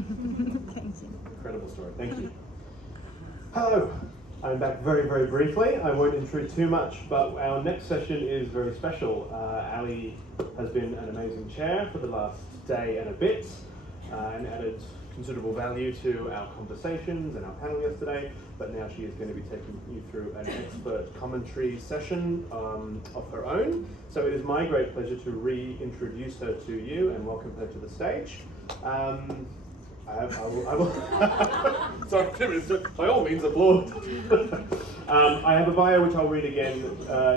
Thank you. Incredible story, thank you. Hello, I'm back very, very briefly. I won't intrude too much, but our next session is very special. Ali has been an amazing chair for the last day and a bit, and added considerable value to our conversations and our panel yesterday, but now she is going to be taking you through an expert commentary session of her own. So it is my great pleasure to reintroduce her to you and welcome her to the stage. I will sorry, by all means applaud. I have a bio which I'll read again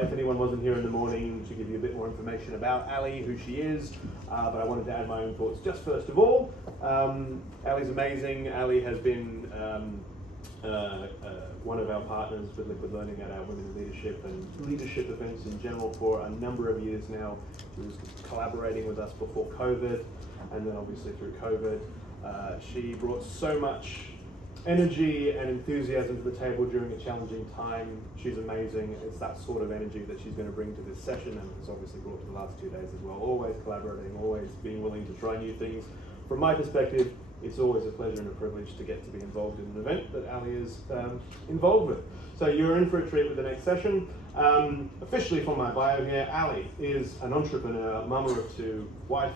if anyone wasn't here in the morning to give you a bit more information about Ali, who she is, but I wanted to add my own thoughts just first of all. Ali's amazing. Ali has been one of our partners with Liquid Learning at our Women in Leadership and leadership events in general for a number of years now. She was collaborating with us before COVID, and then obviously through COVID. She brought so much energy and enthusiasm to the table during a challenging time. She's amazing. It's that sort of energy that she's going to bring to this session, and it's obviously brought to the last 2 days as well. Always collaborating, always being willing to try new things. From my perspective, it's always a pleasure and a privilege to get to be involved in an event that Ali is involved with. So you're in for a treat with the next session. Officially for my bio here, Ali is an entrepreneur, mama of two, wife,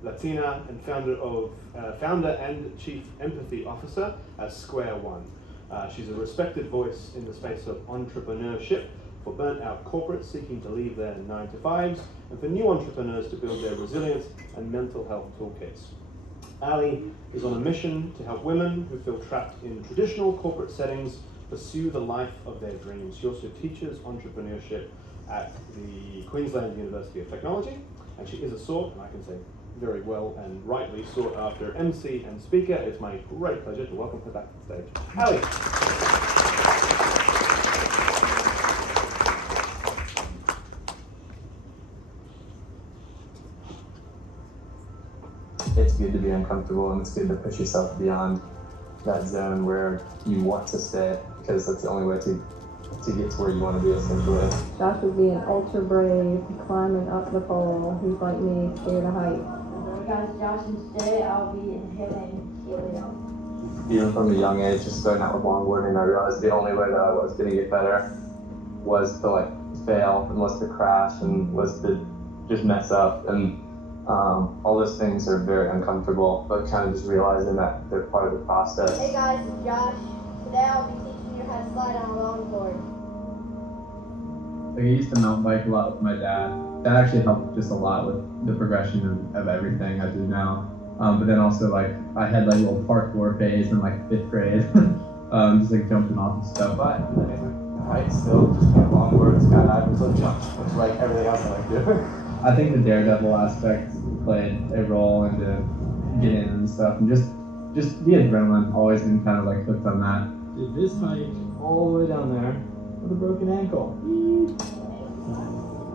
Latina, and founder and chief empathy officer at Square One. She's a respected voice in the space of entrepreneurship for burnt-out corporates seeking to leave their 9-to-5s, and for new entrepreneurs to build their resilience and mental health toolkits. Ali is on a mission to help women who feel trapped in traditional corporate settings pursue the life of their dreams. She also teaches entrepreneurship at the Queensland University of Technology, and she is a sought, and I can say very well and rightly sought after MC and speaker. It's my great pleasure to welcome her back to the stage. Ali. It's good to be uncomfortable, and it's good to push yourself beyond that zone where you want to stay, because that's the only way to get to where you want to be, essentially. Josh would be an ultra brave, climbing up the pole. He's like me, scared of heights. Guys, Josh, instead I'll be inhaling helium. Even from a young age, just starting out with longboarding, I realized the only way that I was going to get better was to fail, and was to crash, and was to just mess up, and all those things are very uncomfortable, but kind of just realizing that they're part of the process. Hey guys, it's Josh. Today I'll be teaching you how to slide on a longboard. I used to mountain bike a lot with my dad. That actually helped just a lot with the progression of everything I do now. But then also I had a little parkour phase in 5th grade, just jumping off and stuff. But I mean, height still, just longboard, skydiving, cliff jump, which like everything else I like doing. I think the daredevil aspect played a role into getting in and stuff, and just the adrenaline, always been kind of hooked on that. Did this hike all the way down there with a broken ankle.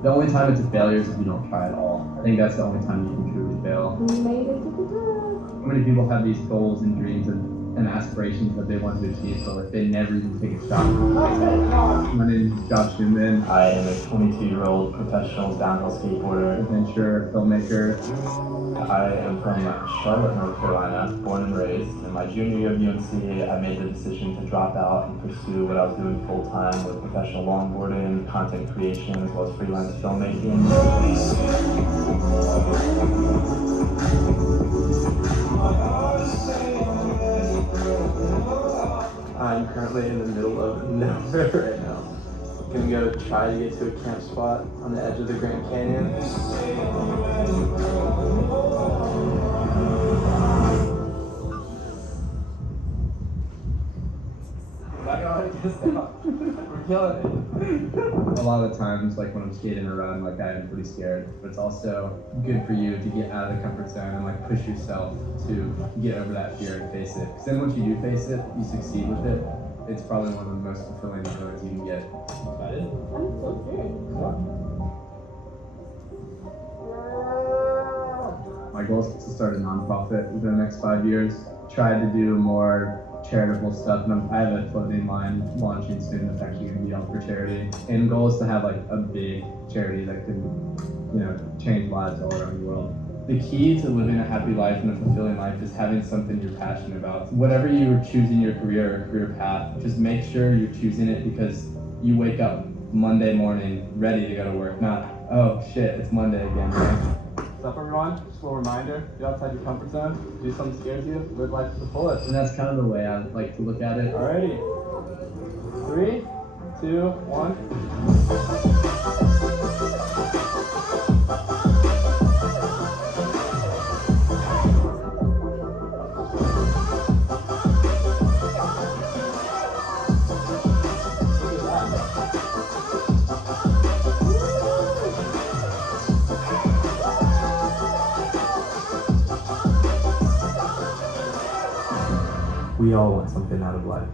The only time it's a failure is if you don't try at all. I think that's the only time you can truly fail. We made it to the top. How many people have these goals and dreams and aspirations that they want to achieve, but they never even take a shot? My name is Josh Neuman. I am a 22-year-old professional downhill skateboarder, adventurer, filmmaker. I am from Charlotte, North Carolina, born and raised. In my junior year of UNC, I made the decision to drop out and pursue what I was doing full-time with professional longboarding, content creation, as well as freelance filmmaking. I'm currently in the middle of nowhere right now. I'm gonna go try to get to a camp spot on the edge of the Grand Canyon. We're killing it. A lot of the times, when I'm skating around, I am pretty scared, but it's also good for you to get out of the comfort zone and push yourself to get over that fear and face it. Because then once you do face it, you succeed with it. It's probably one of the most fulfilling feelings you can get. Excited? I'm so scared. My goal is to start a nonprofit within the next 5 years. Try to do more charitable stuff, and I have a clothing line launching soon that's actually going to be all for charity. And the goal is to have a big charity that can, change lives all around the world. The key to living a happy life and a fulfilling life is having something you're passionate about. Whatever you're choosing your career or career path, just make sure you're choosing it because you wake up Monday morning ready to go to work, not, oh shit, it's Monday again, right? What's up, everyone? Just a little reminder, get outside your comfort zone, do something that scares you, live life to the fullest. And that's kind of the way I like to look at it. Alrighty. 3, 2, 1. We all want something out of life.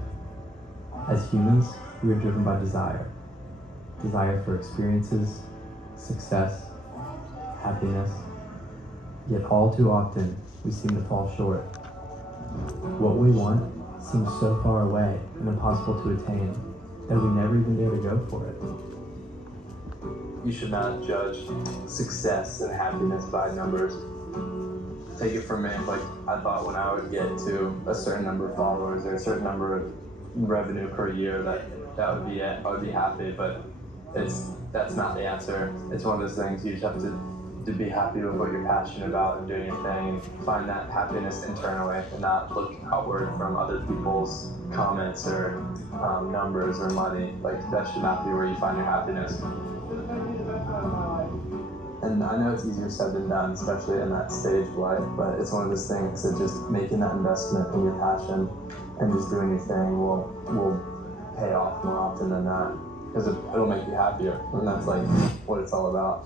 As humans, we are driven by desire. Desire for experiences, success, happiness. Yet all too often, we seem to fall short. What we want seems so far away and impossible to attain that we never even dare to go for it. You should not judge success and happiness by numbers. Take it from me, like I thought when I would get to a certain number of followers or a certain number of revenue per year that would be it. I would be happy, but that's not the answer. It's one of those things you just have to be happy with what you're passionate about and doing your thing. Find that happiness internally and not look outward from other people's comments or numbers or money. Like that should not be where you find your happiness. And I know it's easier said than done, especially in that stage of life, but it's one of those things that just making that investment in your passion and just doing your thing will pay off more often than not, because it'll make you happier, and that's like what it's all about.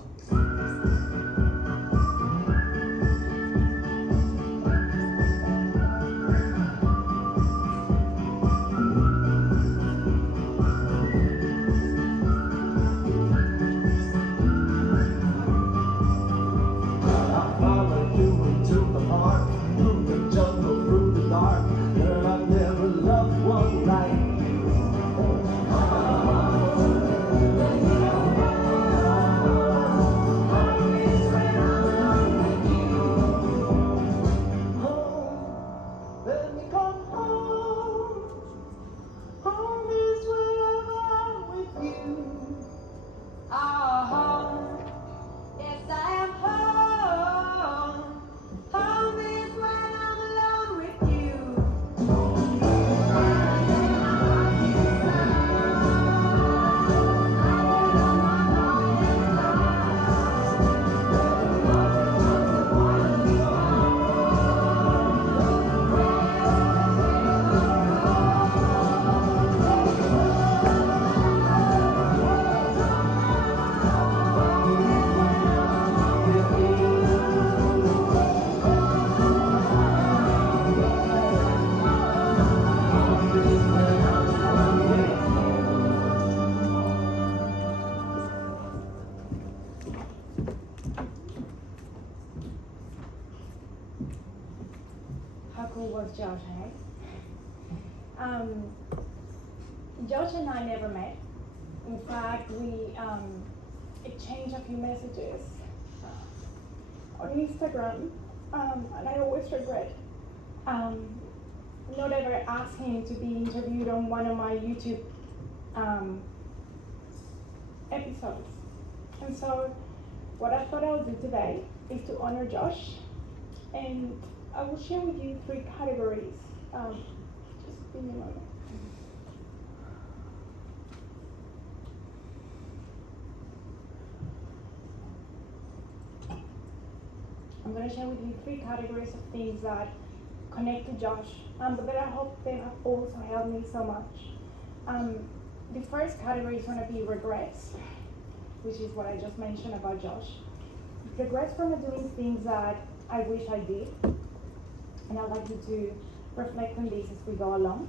How cool was Josh, hey? Josh and I never met. In fact, we exchanged a few messages on Instagram, and I always regret not ever asking to be interviewed on one of my YouTube episodes. And so, what I thought I would do today is to honor Josh, and I will share with you 3 categories. Just give me a moment. I'm going to share with you 3 categories of things that connect to Josh, but that I hope they have also helped me so much. The first category is going to be regrets, which is what I just mentioned about Josh. Regrets from doing things that I wish I did. And I'd like you to reflect on this as we go along.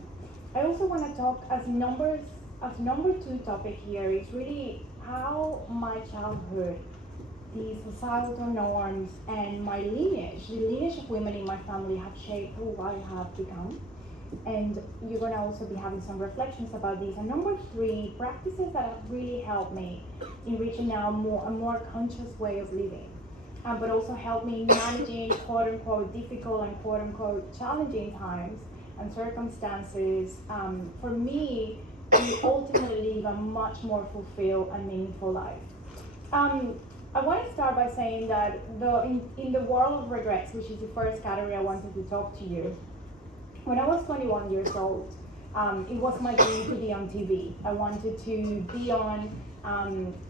I also want to talk as number 2 topic here is really how my childhood, the societal norms, and my lineage, the lineage of women in my family have shaped who I have become. And you're going to also be having some reflections about these. And number 3, practices that have really helped me in reaching now a more conscious way of living. but also helped me managing quote unquote difficult and quote unquote challenging times and circumstances, for me to ultimately live a much more fulfilled and meaningful life. I want to start by saying that in the world of regrets, which is the first category I wanted to talk to you, when I was 21 years old, it was my dream to be on TV. I wanted to be on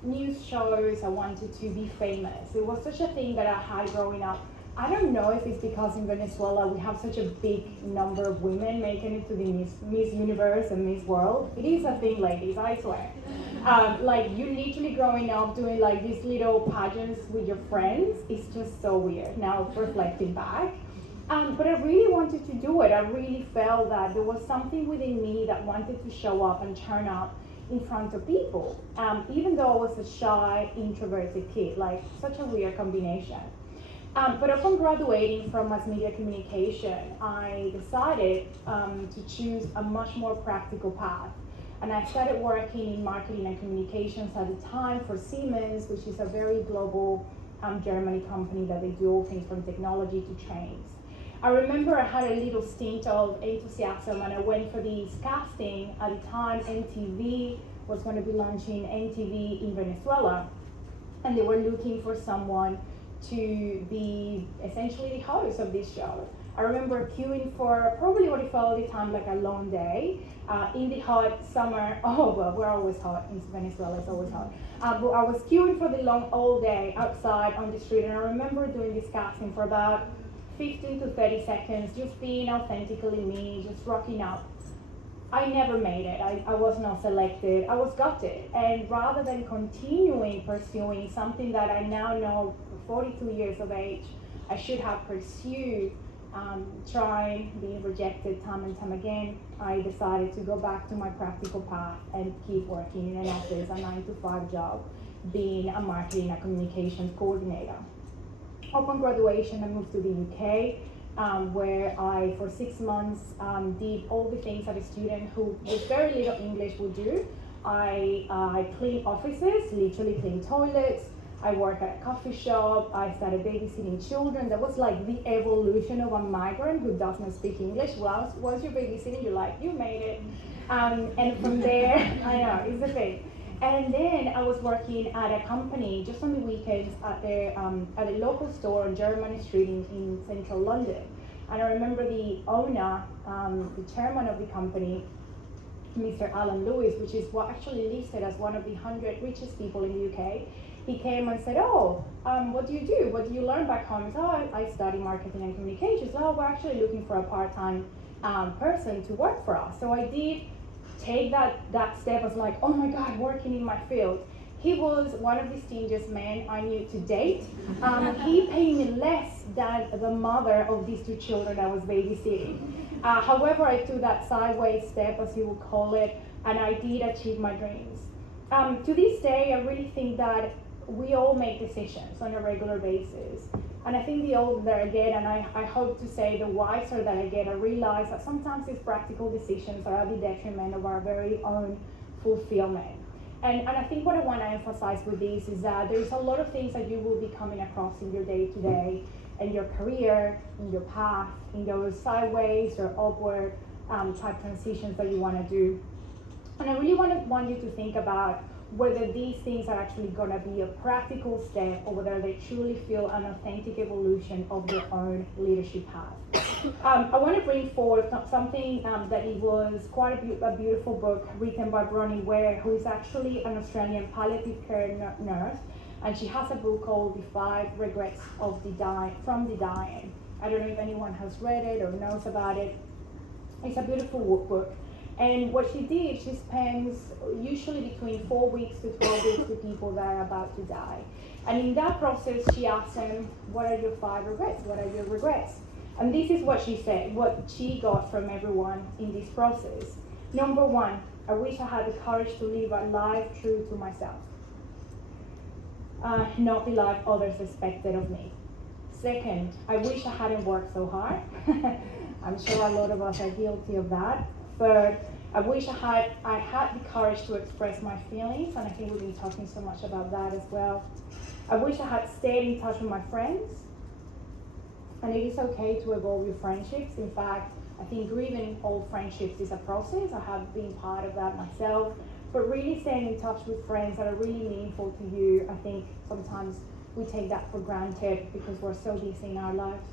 news shows. I wanted to be famous. It was such a thing that I had growing up. I don't know if it's because in Venezuela we have such a big number of women making it to the Miss Universe and Miss World. It is a thing, ladies, I swear. Like you literally growing up doing like these little pageants with your friends. It's just so weird now reflecting back. But I really wanted to do it. I really felt that there was something within me that wanted to show up and turn up in front of people. Even though I was a shy, introverted kid, like such a weird combination. But upon graduating from mass media communication, I decided to choose a much more practical path. And I started working in marketing and communications at the time for Siemens, which is a very global Germany company that they do all things from technology to trains. I remember I had a little stint of enthusiasm and I went for this casting. At the time, MTV was going to be launching MTV in Venezuela, and they were looking for someone to be essentially the host of this show. I remember queuing for probably what it felt at the time like a long day in the hot summer. Oh, well, we're always hot in Venezuela, it's always hot. But I was queuing for the long all day outside on the street, and I remember doing this casting for about 15 to 30 seconds, just being authentically me, just rocking up. I never made it. I was not selected. I was gutted. And rather than continuing pursuing something that I now know, 42 years of age, I should have pursued, trying, being rejected time and time again, I decided to go back to my practical path and keep working in an office, a 9-to-5 job, being a marketing and communications coordinator. Upon graduation, I moved to the UK, where I, for 6 months, did all the things that a student who with very little English would do. I cleaned offices, literally cleaned toilets. I worked at a coffee shop. I started babysitting children. That was like the evolution of a migrant who does not speak English. Once you're babysitting, you're like, you made it. And from there, I know, it's the thing. And then I was working at a company just on the weekends at a local store on German Street in central London. And I remember the owner, the chairman of the company, Mr. Alan Lewis, which is what actually listed as one of the 100 richest people in the UK. He came and said, what do you do? What do you learn back home? I said, I study marketing and communications. We're actually looking for a part-time person to work for us. So I did take that step. I was like, oh my God, working in my field. He was one of the stingiest men I knew to date. He paid me less than the mother of these 2 children I was babysitting. However, I took that sideways step, as you would call it, and I did achieve my dreams. To this day, I really think that we all make decisions on a regular basis. And I think the older I get, and I hope to say the wiser that I get, I realize that sometimes these practical decisions are at the detriment of our very own fulfillment. And I think what I want to emphasize with this is that there's a lot of things that you will be coming across in your day-to-day, in your career, in your path, in those sideways or upward type transitions that you want to do. And I really want you to think about whether these things are actually going to be a practical step or whether they truly feel an authentic evolution of your own leadership path. I want to bring forward something that it was quite a beautiful book written by Bronnie Ware, who is actually an Australian palliative care nurse, and she has a book called The 5 Regrets of from the Dying. I don't know if anyone has read it or knows about it. It's a beautiful book. And what she did, she spends usually between 4 weeks to 12 weeks with people that are about to die. And in that process, she asked them, what are your 5 regrets? What are your regrets? And this is what she said, what she got from everyone in this process. Number 1, I wish I had the courage to live a life true to myself. Not the life others expected of me. Second, I wish I hadn't worked so hard. I'm sure a lot of us are guilty of that. Third, I wish I had the courage to express my feelings, and I think we've been talking so much about that as well. I wish I had stayed in touch with my friends, and it is okay to evolve your friendships. In fact, I think grieving old friendships is a process. I have been part of that myself, but really staying in touch with friends that are really meaningful to you, I think sometimes we take that for granted because we're so busy in our lives.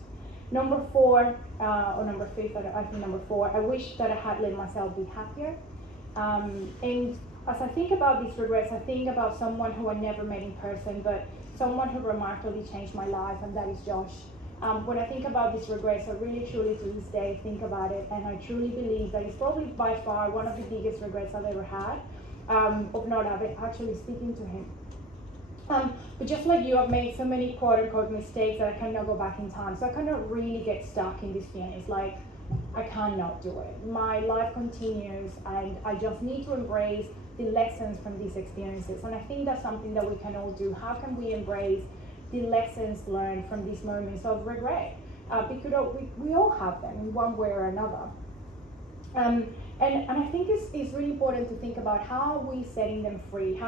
Number 4, or number 5, I think number 4, I wish that I had let myself be happier. And as I think about these regrets, I think about someone who I never met in person, but someone who remarkably changed my life, and that is Josh. When I think about these regrets, I really truly to this day think about it, and I truly believe that it's probably by far one of the biggest regrets I've ever had, of not actually speaking to him. But just like you, I've made so many quote-unquote mistakes that I cannot go back in time. So I cannot really get stuck in this feeling. It's like, I cannot do it. My life continues, and I just need to embrace the lessons from these experiences. And I think that's something that we can all do. How can we embrace the lessons learned from these moments of regret? Because we all have them in one way or another. And I think it's really important to think about how we're setting them free,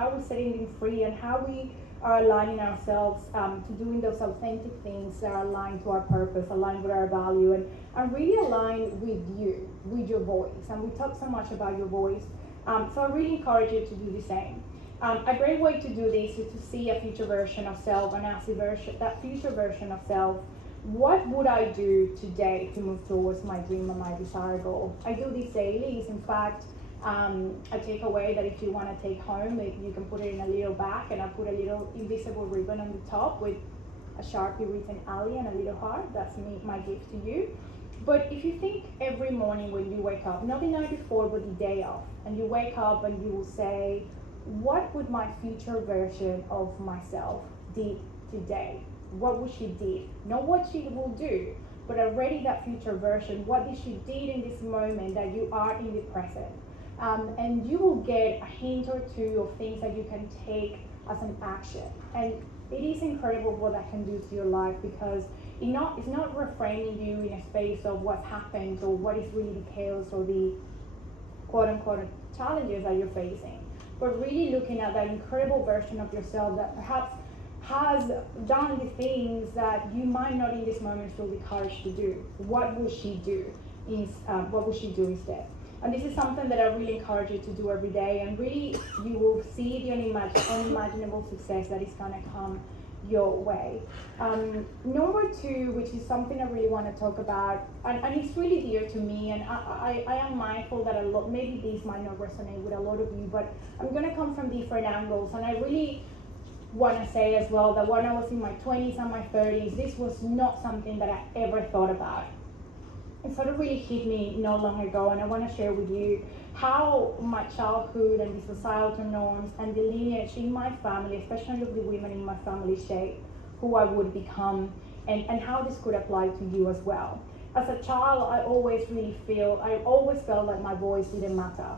and how we are aligning ourselves to doing those authentic things that are aligned to our purpose, aligned with our value, and really aligned with you, with your voice. And we talk so much about your voice, so I really encourage you to do the same. A great way to do this is to see a future version of self, and ask that future version of self, what would I do today to move towards my dream or my desired goal? I do this daily. It's in fact a takeaway that if you want to take home, you can put it in a little bag, and I put a little invisible ribbon on the top with a Sharpie written Ali and a little heart. That's my gift to you. But if you think every morning when you wake up, not the night before, but the day of, and you wake up and you will say, what would my future version of myself do today? What would she do? Not what she will do, but already that future version. What did she did in this moment that you are in the present? And you will get a hint or two of things that you can take as an action. And it is incredible what that can do to your life, because it's not reframing you in a space of what's happened or what is really the chaos or the quote-unquote challenges that you're facing, but really looking at that incredible version of yourself that perhaps has done the things that you might not in this moment feel the courage to do. What will she do? What will she do instead? And this is something that I really encourage you to do every day, and really you will see the unimaginable success that is going to come your way. Number 2, which is something I really want to talk about, and it's really dear to me, and I am mindful that maybe these might not resonate with a lot of you, but I'm going to come from different angles, and I really want to say as well that when I was in my 20s and my 30s, this was not something that I ever thought about. It sort of really hit me not long ago, and I want to share with you how my childhood and the societal norms and the lineage in my family, especially of the women in my family, shape who I would become, and how this could apply to you as well. As a child, I always felt like my voice didn't matter.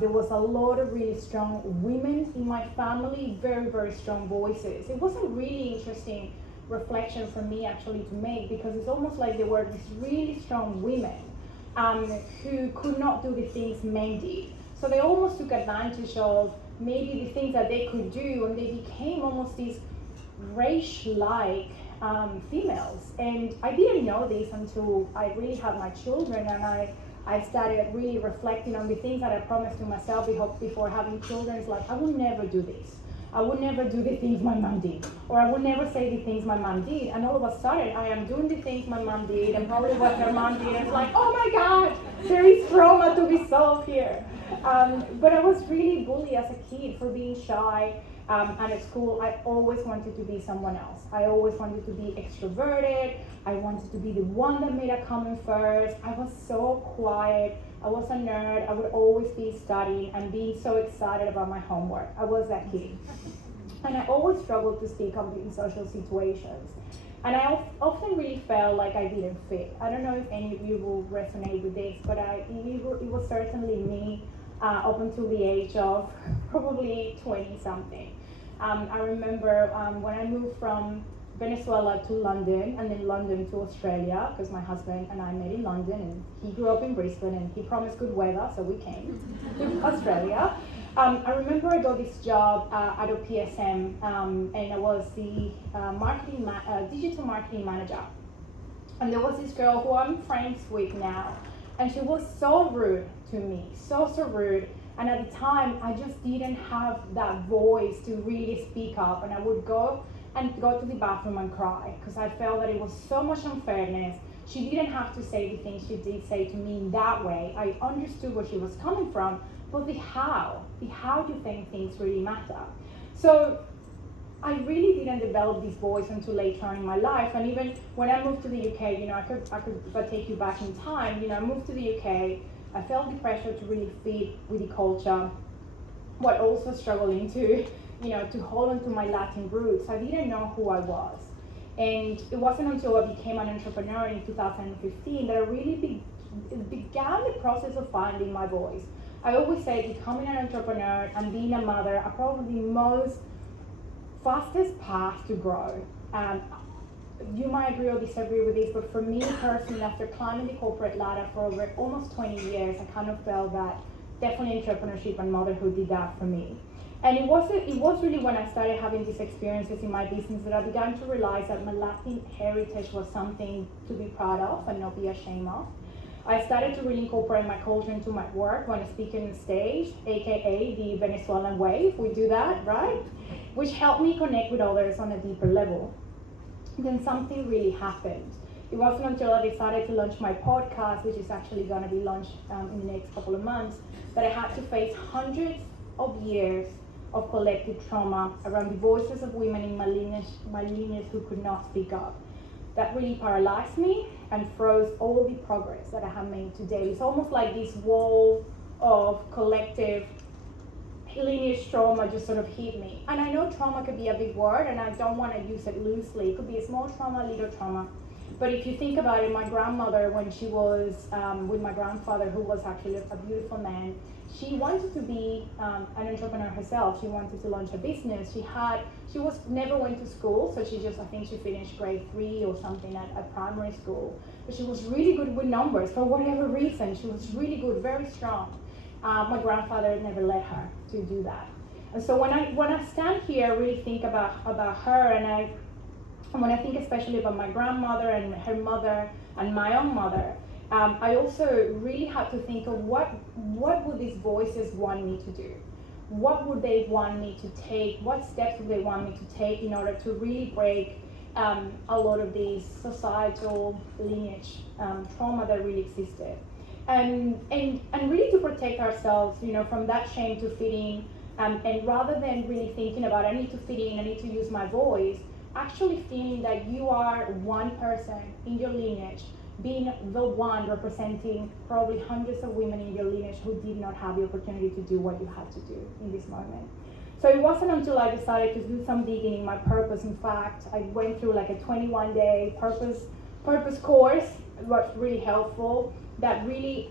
There was a lot of really strong women in my family, very, very strong voices. It wasn't really interesting reflection for me actually to make, because it's almost like there were these really strong women who could not do the things men did. So they almost took advantage of maybe the things that they could do, and they became almost these race-like females. And I didn't know this until I really had my children, and I started really reflecting on the things that I promised to myself before having children. It's like, I will never do this. I would never do the things my mom did, or I would never say the things my mom did. And all of a sudden, I am doing the things my mom did, and probably what her mom did. It's like, oh my God, there is trauma to be solved here. But I was really bullied as a kid for being shy. And at school, I always wanted to be someone else. I always wanted to be extroverted. I wanted to be the one that made a comment first. I was so quiet. I was a nerd. I would always be studying and being so excited about my homework. I was that kid. And I always struggled to speak up in social situations. And I often really felt like I didn't fit. I don't know if any of you will resonate with this, but it was certainly me up until the age of probably 20-something. I remember when I moved from Venezuela to London, and then London to Australia, because my husband and I met in London, and he grew up in Brisbane, and he promised good weather, so we came to Australia. I remember I got this job at a PSM, and I was the digital marketing manager. And there was this girl who I'm friends with now, and she was so rude to me, so rude. And at the time, I just didn't have that voice to really speak up, and I would go to the bathroom and cry, because I felt that it was so much unfairness. She didn't have to say the things she did say to me in that way. I understood where she was coming from, but the how do think things really matter. So I really didn't develop this voice until later on in my life. And even when I moved to the UK, I could if I take you back in time, I moved to the UK, I felt the pressure to really fit with the culture, but also struggling to hold on to my Latin roots. I didn't know who I was. And it wasn't until I became an entrepreneur in 2015 that I really began the process of finding my voice. I always say becoming an entrepreneur and being a mother are probably the most fastest path to grow. You might agree or disagree with this, but for me personally, after climbing the corporate ladder for over almost 20 years, I kind of felt that definitely entrepreneurship and motherhood did that for me. And it was really when I started having these experiences in my business that I began to realize that my Latin heritage was something to be proud of and not be ashamed of. I started to really incorporate my culture into my work when I speak on stage, aka the Venezuelan way, if we do that, right? Which helped me connect with others on a deeper level. Then something really happened. It wasn't until I decided to launch my podcast, which is actually going to be launched in the next couple of months, that I had to face hundreds of years of collective trauma around the voices of women in my lineage who could not speak up. That really paralyzed me and froze all the progress that I have made today. It's almost like this wall of collective lineage trauma just sort of hit me. And I know trauma could be a big word, and I don't want to use it loosely. It could be a small trauma, little trauma. But if you think about it, my grandmother, when she was with my grandfather, who was actually a beautiful man, she wanted to be an entrepreneur herself. She wanted to launch a business. She never went to school, so I think she finished grade 3 or something at primary school. But she was really good with numbers for whatever reason. She was really good, very strong. My grandfather never let her to do that. And so when I stand here, I really think about her, and when I think especially about my grandmother and her mother and my own mother, I also really had to think of what would these voices want me to do? What would they want me to take? What steps would they want me to take in order to really break a lot of these societal lineage trauma that really existed? And really to protect ourselves, from that shame to fit in, and rather than really thinking about I need to fit in, I need to use my voice, actually feeling that you are one person in your lineage, being the one representing probably hundreds of women in your lineage who did not have the opportunity to do what you had to do in this moment. So it wasn't until I decided to do some digging in my purpose. In fact, I went through like a 21-day purpose course. It was really helpful. That really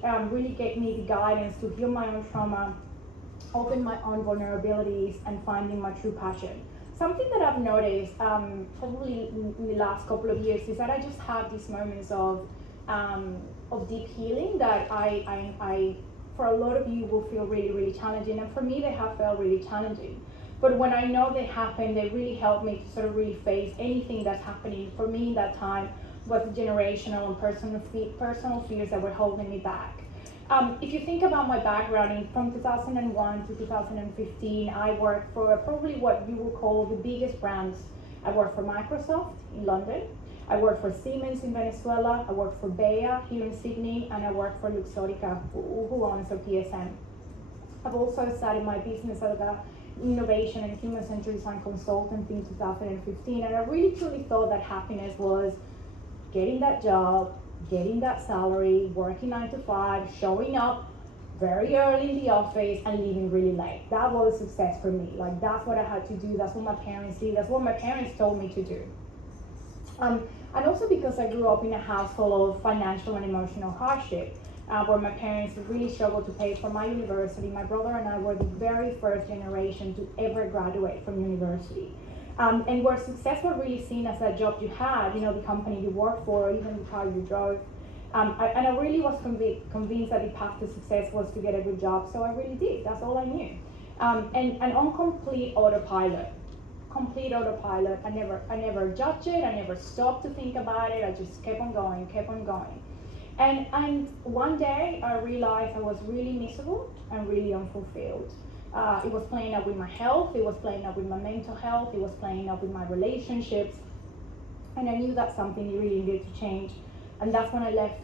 gave me the guidance to heal my own trauma, open my own vulnerabilities, and finding my true passion. Something that I've noticed probably in the last couple of years is that I just have these moments of deep healing that I for a lot of you will feel really, really challenging, and for me they have felt really challenging. But when I know they happen, they really help me to sort of really face anything that's happening. For me in that time was generational and personal fears that were holding me back. If you think about my background, from 2001 to 2015, I worked for probably what you would call the biggest brands. I worked for Microsoft in London, I worked for Siemens in Venezuela, I worked for Bayer here in Sydney, and I worked for Luxottica, who owns a PSM. I've also started my business as an innovation and human-centered design consultant in 2015, and I really truly thought that happiness was getting that job, getting that salary, working 9 to 5, showing up very early in the office and leaving really late. That was success for me. Like, that's what I had to do. That's what my parents did. That's what my parents told me to do. And also because I grew up in a household of financial and emotional hardship, where my parents really struggled to pay for my university. My brother and I were the very first generation to ever graduate from university. And where success was really seen as a job you had, the company you worked for, or even the car you drove. And I really was convinced that the path to success was to get a good job, so I really did. That's all I knew. And on complete autopilot. I never judged it. I never stopped to think about it. I just kept on going. And one day I realized I was really miserable and really unfulfilled. It was playing up with my health. It was playing up with my mental health. It was playing up with my relationships. And I knew that something really needed to change. And that's when I left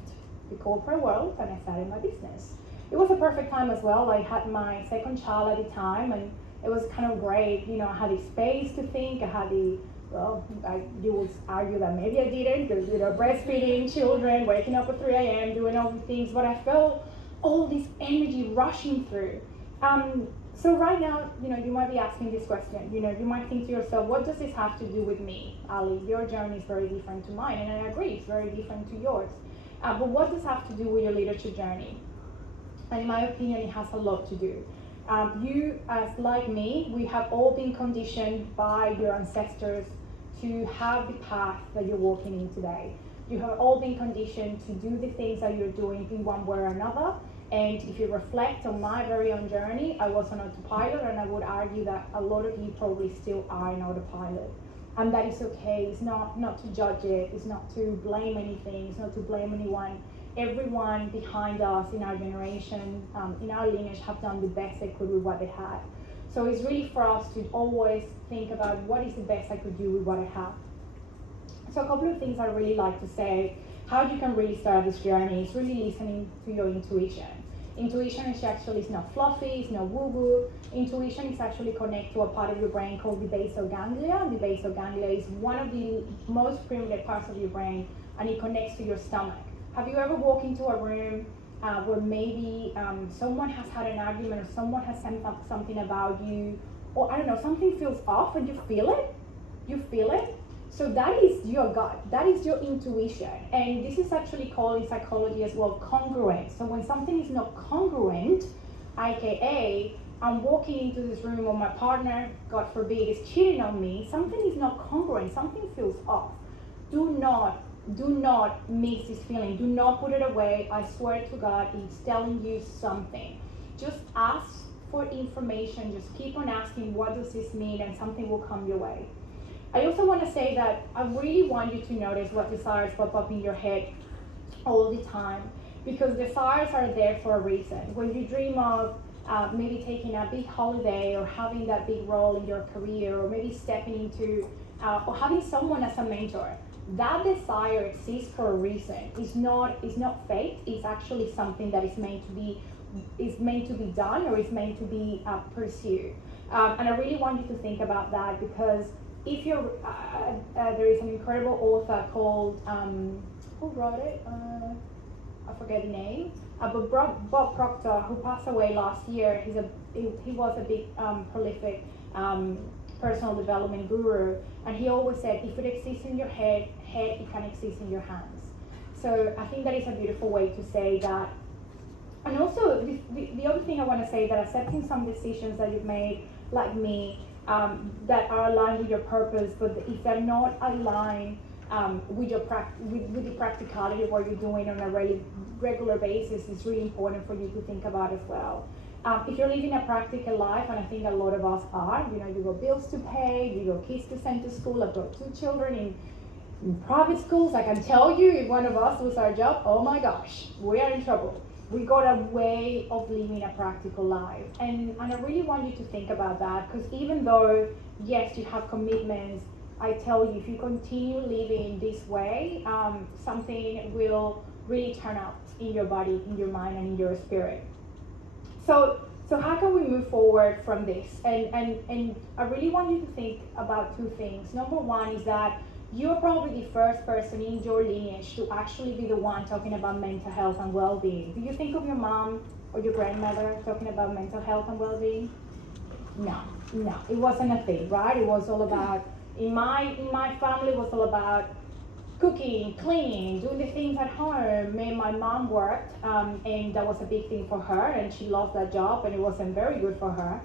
the corporate world and I started my business. It was a perfect time as well. I had my second child at the time, and it was kind of great. I had the space to think. I had you would argue that maybe I didn't, because breastfeeding children, waking up at 3 a.m., doing all the things, but I felt all this energy rushing through. So right now, you might be asking this question. You might think to yourself, what does this have to do with me, Ali? Your journey is very different to mine, and I agree, it's very different to yours. But what does have to do with your leadership journey? And in my opinion, it has a lot to do. You, as like me, we have all been conditioned by your ancestors to have the path that you're walking in today. You have all been conditioned to do the things that you're doing in one way or another. And if you reflect on my very own journey, I was on autopilot, and I would argue that a lot of you probably still are in autopilot. And that is okay. It's not to judge it. It's not to blame anything. It's not to blame anyone. Everyone behind us in our generation, in our lineage, have done the best they could with what they had. So it's really for us to always think about what is the best I could do with what I have. So a couple of things I really like to say, how you can really start this journey is really listening to your intuition. Intuition is not fluffy, it's not woo-woo. Intuition is actually connected to a part of your brain called the basal ganglia. The basal ganglia is one of the most primitive parts of your brain, and it connects to your stomach. Have you ever walked into a room where maybe someone has had an argument, or someone has said something about you, or I don't know, something feels off and you feel it? So that is your gut, that is your intuition. And this is actually called in psychology as well congruent. So when something is not congruent, aka I'm walking into this room or my partner, God forbid, is cheating on me, something is not congruent, something feels off. Do not miss this feeling. Do not put it away. I swear to God, it's telling you something. Just ask for information. Just keep on asking, what does this mean? And something will come your way. I also want to say that I really want you to notice what desires pop up in your head all the time, because desires are there for a reason. When you dream of maybe taking a big holiday, or having that big role in your career, or maybe stepping into, or having someone as a mentor, that desire exists for a reason. It's not fate. It's actually something that is meant to be done, or is meant to be pursued. And I really want you to think about that, because if you're, there is an incredible author called, who wrote it? I forget the name. But Bob Proctor, who passed away last year, he was a big, prolific personal development guru, and he always said, if it exists in your head, it can exist in your hands. So I think that is a beautiful way to say that. And also, the other thing I want to say, that accepting some decisions that you've made, like me, that are aligned with your purpose, but if they're not aligned with the practicality of what you're doing on a regular basis, it's really important for you to think about as well. If you're living a practical life, and I think a lot of us are, you got bills to pay, you got kids to send to school. I've got 2 children in private schools. I can tell you, if one of us loses our job, oh my gosh, we are in trouble. We got a way of living a practical life. And I really want you to think about that, because even though, yes, you have commitments, I tell you, if you continue living this way, something will really turn out in your body, in your mind, and in your spirit. So how can we move forward from this? And I really want you to think about 2 things. Number one is that you're probably the first person in your lineage to actually be the one talking about mental health and well-being. Do you think of your mom or your grandmother talking about mental health and well-being? No, it wasn't a thing, right? It was all about, in my family, it was all about cooking, cleaning, doing the things at home. My mom worked, and that was a big thing for her, and she loved that job, and it wasn't very good for her.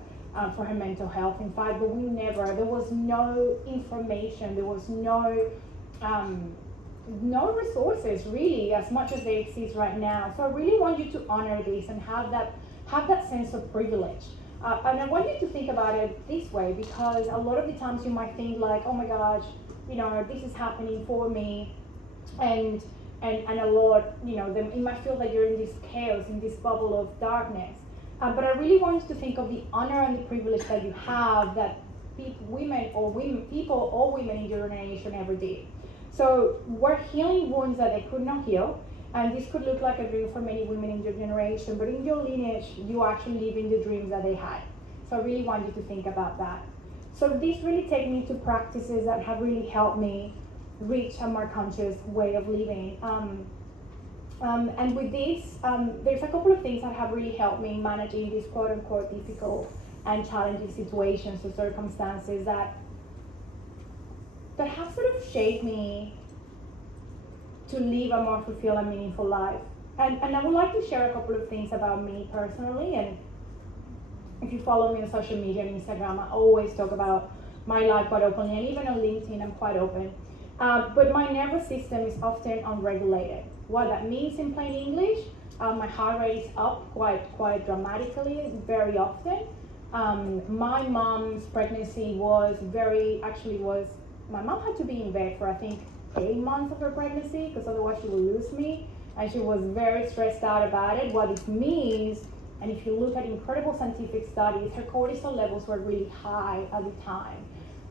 for her mental health. In fact, but there was no information, there was no resources really as much as they exist right now. So I really want you to honor this and have that sense of privilege. And I want you to think about it this way, because a lot of the times you might think like, oh my gosh, this is happening for me, and a lot, it might feel like you're in this chaos, in this bubble of darkness. But I really want you to think of the honor and the privilege that you have, that people or women in your generation ever did. So we're healing wounds that they could not heal, and this could look like a dream for many women in your generation, but in your lineage, you actually live in the dreams that they had. So I really want you to think about that. So this really takes me to practices that have really helped me reach a more conscious way of living. And with this, there's a couple of things that have really helped me managing these quote unquote difficult and challenging situations or circumstances that have sort of shaped me to live a more fulfilled and meaningful life. And I would like to share a couple of things about me personally. And if you follow me on social media and Instagram, I always talk about my life quite openly, and even on LinkedIn, I'm quite open. But my nervous system is often unregulated. What that means in plain English, my heart rate is up quite dramatically, very often. My mom's pregnancy my mom had to be in bed for I think 8 months of her pregnancy, because otherwise she would lose me, and she was very stressed out about it. What it means, and if you look at incredible scientific studies, her cortisol levels were really high at the time.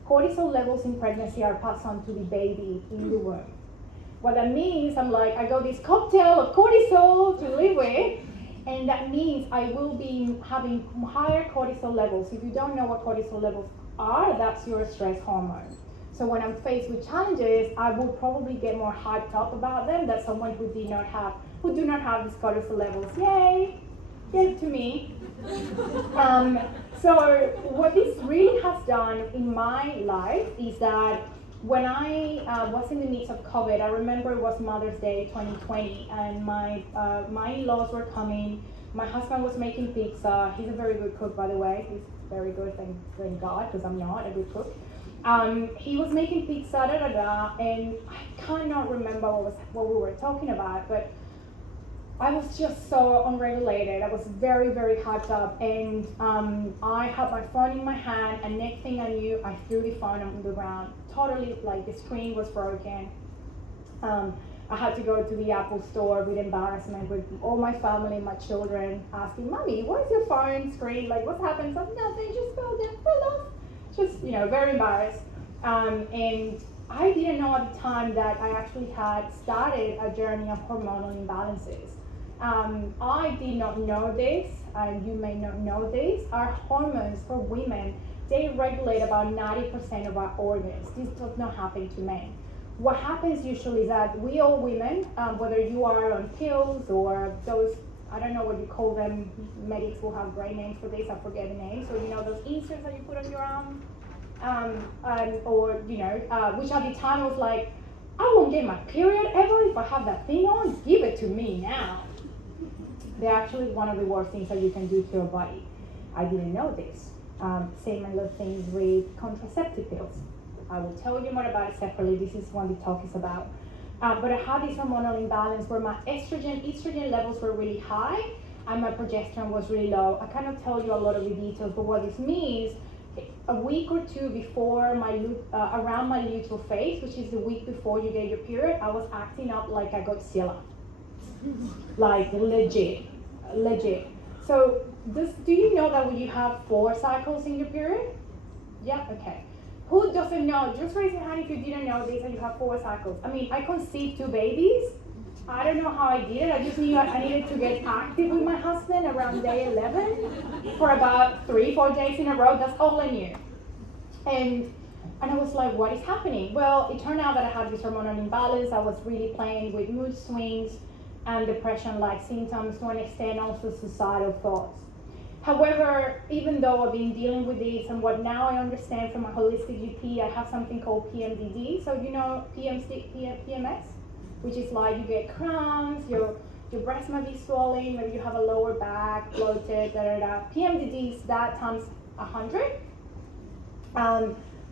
Cortisol levels in pregnancy are passed on to the baby in the womb. What that means, I got this cocktail of cortisol to live with, and that means I will be having higher cortisol levels. If you don't know what cortisol levels are, that's your stress hormone. So when I'm faced with challenges, I will probably get more hyped up about them than someone who do not have these cortisol levels. Yay! Give it to me. So what this really has done in my life is that when I was in the midst of COVID, I remember it was Mother's Day 2020, and my in-laws were coming. My husband was making pizza. He's a very good cook, by the way. He's very good, thank God, because I'm not a good cook. He was making pizza, and I cannot remember what we were talking about, but I was just so unregulated. I was very, very hyped up, and I had my phone in my hand, and next thing I knew, I threw the phone on the ground. Totally, the screen was broken. I had to go to the Apple store with embarrassment, with all my family, my children, asking, "Mommy, where's your phone screen? What's happened?" So nothing, just fell off. Just, very embarrassed. And I didn't know at the time that I actually had started a journey of hormonal imbalances. I did not know this, and you may not know this. Our hormones for women, they regulate about 90% of our organs. This does not happen to men. What happens usually is that we all women, whether you are on pills or those, I don't know what you call them, medics will have great names for this, I forget the name. So those inserts that you put on your arm, which at the time was like, I won't get my period ever if I have that thing on, give it to me now. They're actually one of the worst things that you can do to your body. I didn't know this. Same other things with contraceptive pills. I will tell you more about it separately. This is what the talk is about. But I had this hormonal imbalance where my estrogen levels were really high and my progesterone was really low. I cannot tell you a lot of the details, but what this means, a week or two before around my luteal phase, which is the week before you get your period, I was acting up like a Godzilla. Legit. So do you know that when you have 4 cycles in your period? Yeah, okay. Who doesn't know? Just raise your hand if you didn't know this and you have 4 cycles. I conceived 2 babies. I don't know how I did it. I just knew I needed to get active with my husband around day 11 for about 3-4 days in a row. That's all I knew. And I was like, what is happening? Well, it turned out that I had this hormonal imbalance. I was really playing with mood swings and depression-like symptoms, to an extent also suicidal thoughts. However, even though I've been dealing with this, and what now I understand from a holistic GP, I have something called PMDD. So PMS, which is like you get cramps, your breast might be swollen, maybe you have a lower back, bloated, PMDD is that times 100.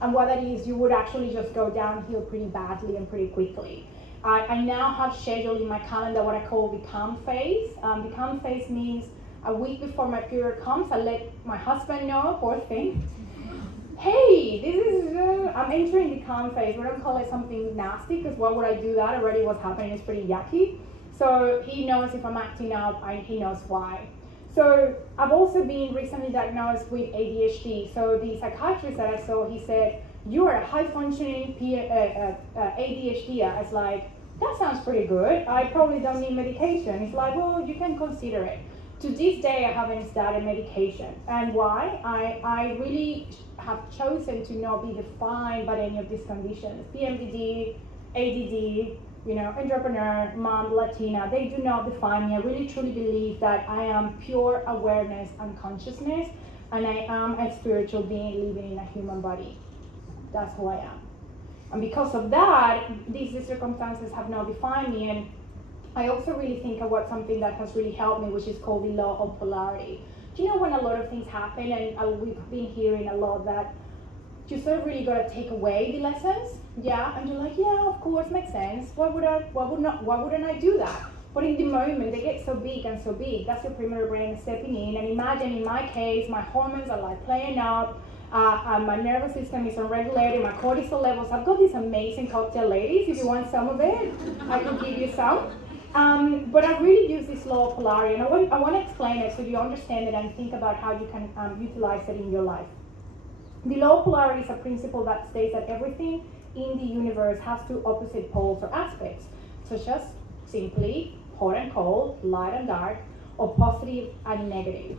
And what that is, you would actually just go downhill pretty badly and pretty quickly. I now have scheduled in my calendar what I call become phase. Become phase means a week before my period comes, I let my husband know, poor thing, hey, this is, I'm entering become phase. We don't call it something nasty, because why would I do that? Already what's happening is pretty yucky. So he knows if I'm acting up, and he knows why. So I've also been recently diagnosed with ADHD. So the psychiatrist that I saw, he said, you are a high-functioning ADHD. I was like, that sounds pretty good. I probably don't need medication. He's like, well, you can consider it. To this day, I haven't started medication. And why? I really have chosen to not be defined by any of these conditions. PMDD, ADD, entrepreneur, mom, Latina, they do not define me. I really truly believe that I am pure awareness and consciousness, and I am a spiritual being living in a human body. That's who I am. And because of that, these circumstances have not defined me. And I also really think about something that has really helped me, which is called the law of polarity. Do you know when a lot of things happen, and we've been hearing a lot that you sort of really got to take away the lessons, yeah, and you're like, yeah, of course, makes sense. Why wouldn't I do that? But in the moment, they get so big and so big. That's your primary brain stepping in. And imagine, in my case, my hormones are like playing up. My nervous system is unregulated. My cortisol levels. I've got this amazing cocktail, ladies. If you want some of it, I can give you some. But I really use this law of polarity, and I want to explain it so you understand it and think about how you can utilize it in your life. The law of polarity is a principle that states that everything in the universe has two opposite poles or aspects, such as simply hot and cold, light and dark, or positive and negative.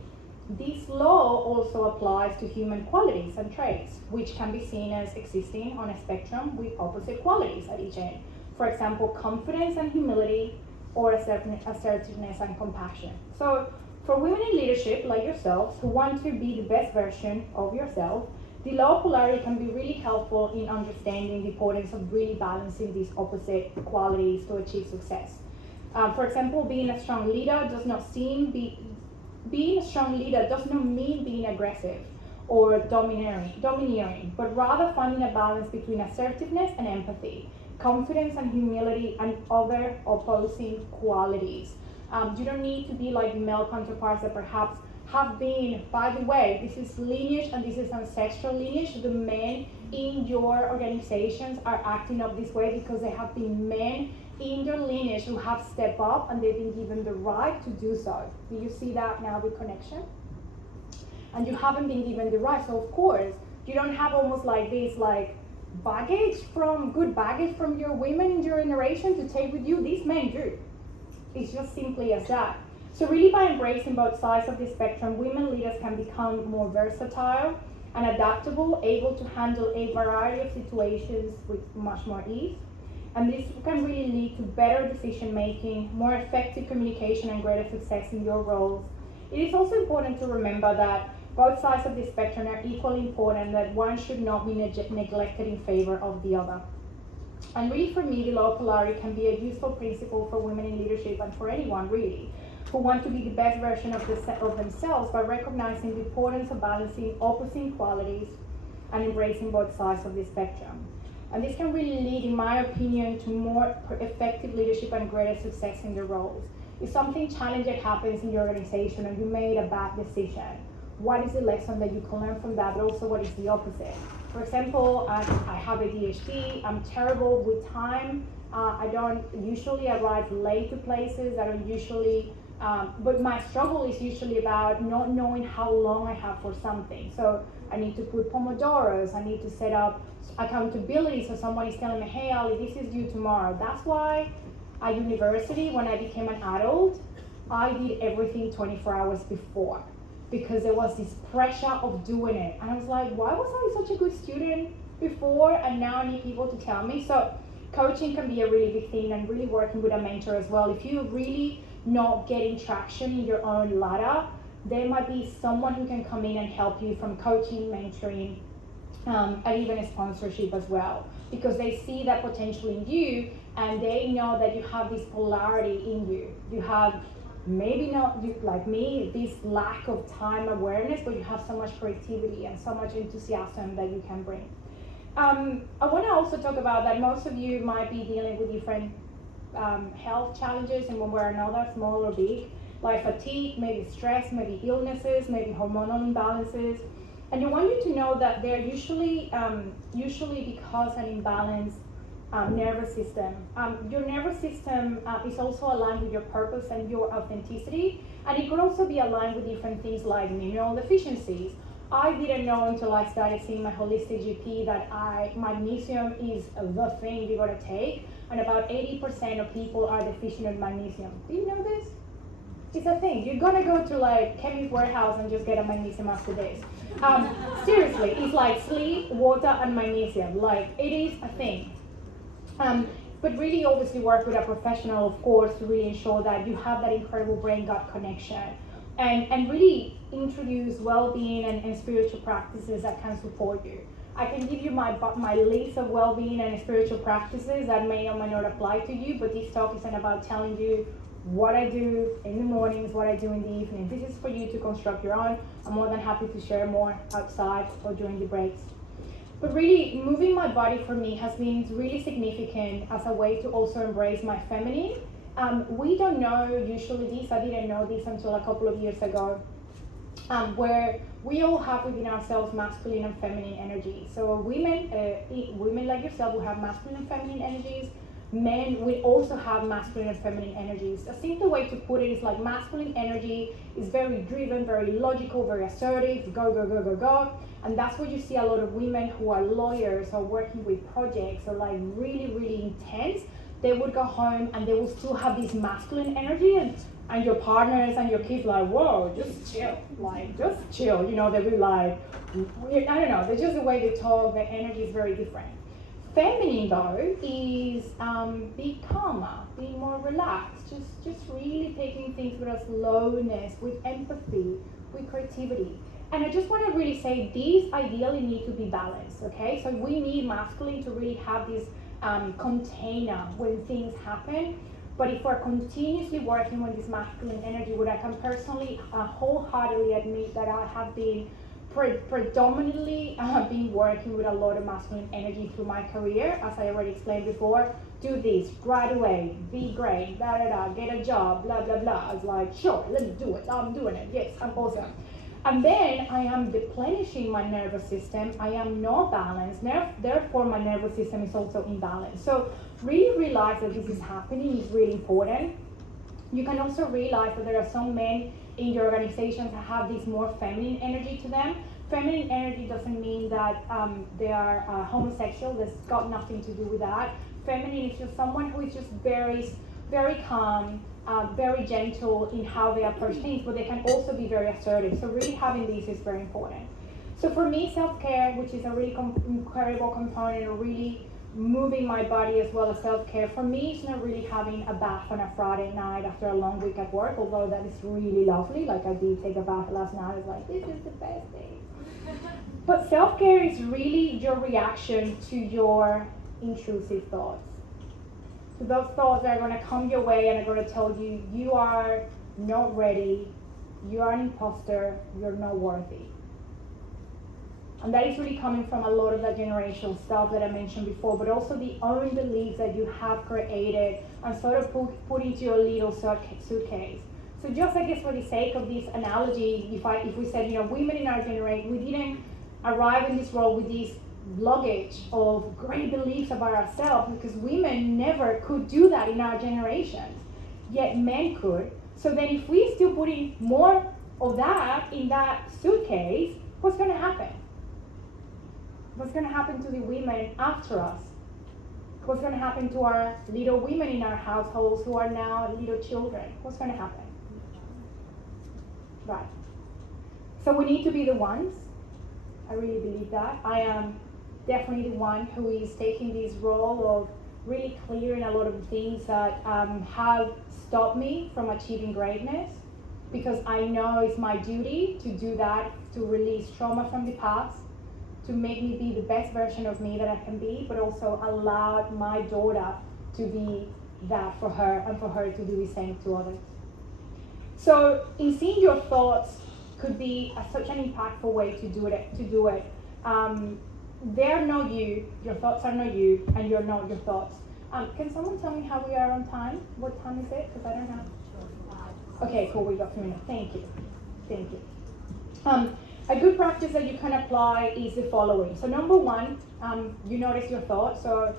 This law also applies to human qualities and traits, which can be seen as existing on a spectrum with opposite qualities at each end. For example, confidence and humility, or assertiveness and compassion. So for women in leadership like yourselves who want to be the best version of yourself, the law of polarity can be really helpful in understanding the importance of really balancing these opposite qualities to achieve success. For example, being a strong leader does not mean being aggressive or domineering, but rather finding a balance between assertiveness and empathy, confidence and humility, and other opposing qualities. You don't need to be like the male counterparts that perhaps have been, by the way, this is lineage and this is ancestral lineage. The men in your organizations are acting up this way because they have been men in their lineage who have stepped up and they've been given the right to do so. Do you see that now, the connection? And you haven't been given the right, so of course, you don't have almost like this good baggage from your women in your generation to take with you. These men do. It's just simply as that. So really, by embracing both sides of the spectrum, women leaders can become more versatile and adaptable, able to handle a variety of situations with much more ease. And this can really lead to better decision making, more effective communication, and greater success in your roles. It is also important to remember that both sides of the spectrum are equally important, that one should not be neglected in favor of the other. And really, for me, the law of polarity can be a useful principle for women in leadership and for anyone really who want to be the best version of themselves by recognizing the importance of balancing opposing qualities and embracing both sides of the spectrum. And this can really lead, in my opinion, to more effective leadership and greater success in their roles. If something challenging happens in your organization and you made a bad decision, what is the lesson that you can learn from that, but also what is the opposite? For example, I have ADHD, I'm terrible with time. I don't usually arrive late to places. I don't usually, but my struggle is usually about not knowing how long I have for something. So I need to put pomodoros, I need to set up accountability, so someone is telling me, hey Ali, this is due tomorrow. That's why at university, when I became an adult, I did everything 24 hours before, because there was this pressure of doing it. And I was like, why was I such a good student before and now I need people to tell me? So coaching can be a really big thing, and really working with a mentor as well. If you're really not getting traction in your own ladder, there might be someone who can come in and help you from coaching, mentoring, and even a sponsorship as well, because they see that potential in you and they know that you have this polarity in you. You have maybe not you, like me, this lack of time awareness, but you have so much creativity and so much enthusiasm that you can bring. I want to also talk about that most of you might be dealing with different health challenges in one way or another, small or big, like fatigue, maybe stress, maybe illnesses, maybe hormonal imbalances. And I want you to know that they're usually because an imbalanced nervous system. Your nervous system is also aligned with your purpose and your authenticity, and it could also be aligned with different things like mineral deficiencies. I didn't know until I started seeing my holistic GP that magnesium is the thing you gotta take, and about 80% of people are deficient in magnesium. Do you know this? It's a thing. You're gonna go to like Chemist Warehouse and just get a magnesium after this. Seriously, it's like sleep, water, and magnesium. Like, it is a thing. But really obviously work with a professional, of course, to really ensure that you have that incredible brain-gut connection, and really introduce well-being and spiritual practices that can support you. I can give you my list of well-being and spiritual practices that may or may not apply to you, but this talk isn't about telling you what I do in the mornings, what I do in the evening. This is for you to construct your own. I'm more than happy to share more outside or during the breaks. But really, moving my body for me has been really significant as a way to also embrace my feminine. We don't know usually this, I didn't know this until a couple of years ago, where we all have within ourselves masculine and feminine energy. So women like yourself will have masculine and feminine energies. Men will also have masculine and feminine energies. A simple way to put it is like masculine energy is very driven, very logical, very assertive, go, go, go, go, go. And that's where you see a lot of women who are lawyers or working with projects or like really, really intense. They would go home and they will still have this masculine energy, and your partners and your kids like, whoa, just chill, like, just chill. You know, they'll be like, I don't know, they're just the way they talk, their energy is very different. Feminine though is be calmer, be more relaxed, just really taking things with a slowness, with empathy, with creativity. And I just want to really say these ideally need to be balanced, okay? So we need masculine to really have this container when things happen. But if we're continuously working with this masculine energy, what I can personally wholeheartedly admit that I have been predominantly been working with a lot of masculine energy through my career, as I already explained before. Do this right away, be great, da da da, get a job, blah blah blah. I was like, sure, let me do it, I'm doing it, yes, I'm awesome. And then I am replenishing my nervous system. I am not balanced, therefore my nervous system is also imbalanced. So really realize that this is happening is really important. You can also realize that there are some men in your organizations that have this more feminine energy to them. Feminine energy doesn't mean that they are homosexual. That's got nothing to do with that. Feminine is just someone who is just very, very calm, very gentle in how they approach things, but they can also be very assertive. So really having these is very important. So for me, self-care, which is a really incredible component of really moving my body as well as self-care, for me it's not really having a bath on a Friday night after a long week at work, although that is really lovely. Like I did take a bath last night. I was like, this is the best thing. But self-care is really your reaction to your intrusive thoughts. So those thoughts are going to come your way and are going to tell you, you are not ready, you are an imposter, you're not worthy. And that is really coming from a lot of that generational stuff that I mentioned before, but also the own beliefs that you have created and sort of put into your little suitcase. So just I guess for the sake of this analogy, if we said, women in our generation, we didn't arrive in this world with this luggage of great beliefs about ourselves, because women never could do that in our generations, yet men could. So then if we still put in more of that in that suitcase, what's going to happen? What's going to happen to the women after us? What's going to happen to our little women in our households who are now little children? What's going to happen? Right. So we need to be the ones. I really believe that. I am definitely the one who is taking this role of really clearing a lot of the things that have stopped me from achieving greatness, because I know it's my duty to do that, to release trauma from the past, to make me be the best version of me that I can be, but also allow my daughter to be that for her and for her to do the same to others. So in seeing your thoughts could be such an impactful way to do it. They're not you, your thoughts are not you, and you're not your thoughts. Can someone tell me how we are on time? What time is it? Because I don't have. Okay, cool, we got 2 minutes. Thank you. A good practice that you can apply is the following. So number one, you notice your thoughts. So